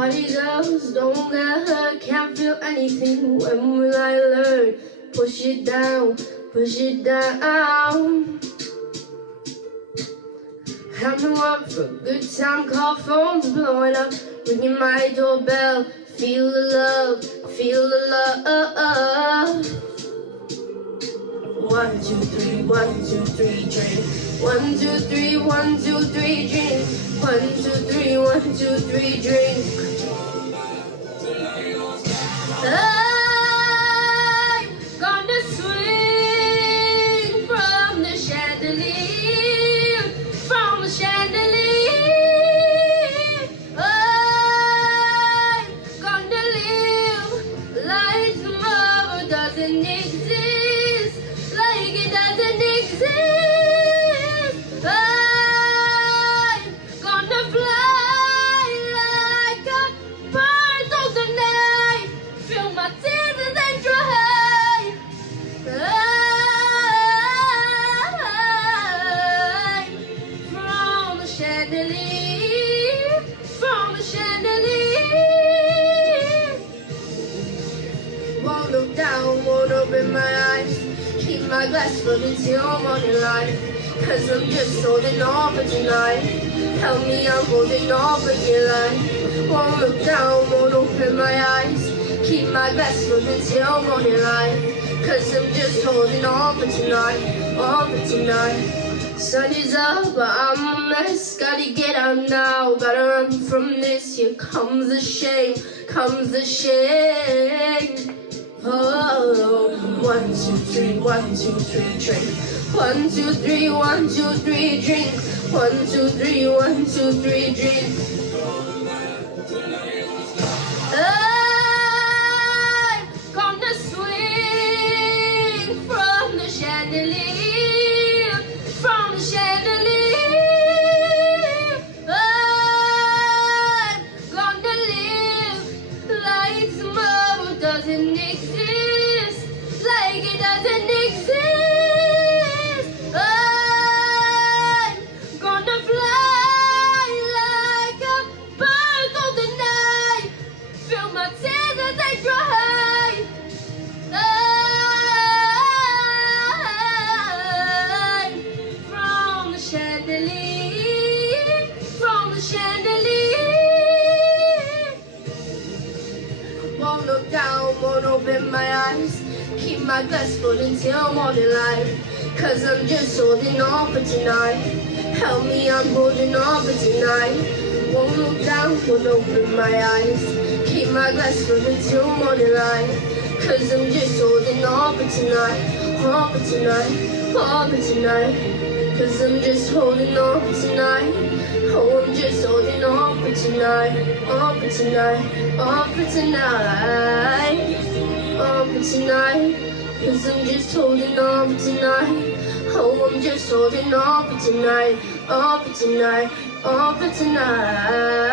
Party girls, don't get hurt, can't feel anything. When will I learn? Push it down, push it down. I'm the one for a good time, call phones blowing up, ringing my doorbell. Feel the love, feel the love. 1, 2, 3, 1, 2, 3, drink. 1, 2, 3, 1, 2, 3, drink. 1, 2, 3, 1, 2, 3, drink. I'm gonna swing from the chandelier, from the chandelier. I'm gonna live like tomorrow doesn't exist, like it doesn't exist. I'm gonna fly like a bird of the night, feel my tears and then dry. I'm from the chandelier, from the chandelier. Won't look down, won't open my eyes, keep my glass full until morning light. 'Cause I'm just holding on for tonight. Help me, I'm holding on for your life. Won't look down, won't open my eyes, keep my glass full until morning light. 'Cause I'm just holding on for tonight, on for tonight. Sun is up, but I'm a mess. Gotta get out now, gotta run from this. Here comes the shame, comes the shame. Oh, 1, 2, 3, 1, 2, 3, drink. 1, 2, 3, 1, 2, 3, drink. 1, 2, 3, 1, 2, 3, drink. I'm gonna swing from the chandelier, from the chandelier. I'm gonna live like tomorrow doesn't exist, like it doesn't exist. I'm gonna fly like a bird of the night, feel my tears as they dry. I'm from the chandelier, from the chandelier. Won't look down, won't open my eyes, keep my glass full until morning light. 'Cause I'm just holding on for tonight. Help me, I'm holding on for tonight. Won't look down, won't open my eyes, keep my glass full until morning light. 'Cause I'm just holding on for tonight, on for tonight, on for tonight. 'Cause I'm just holding on for tonight. Oh, I'm just holding on for tonight, on for tonight, on for tonight, on for tonight. 'Cause I'm just holding on for tonight. Oh, I'm just holding on for tonight, on for tonight, on for tonight.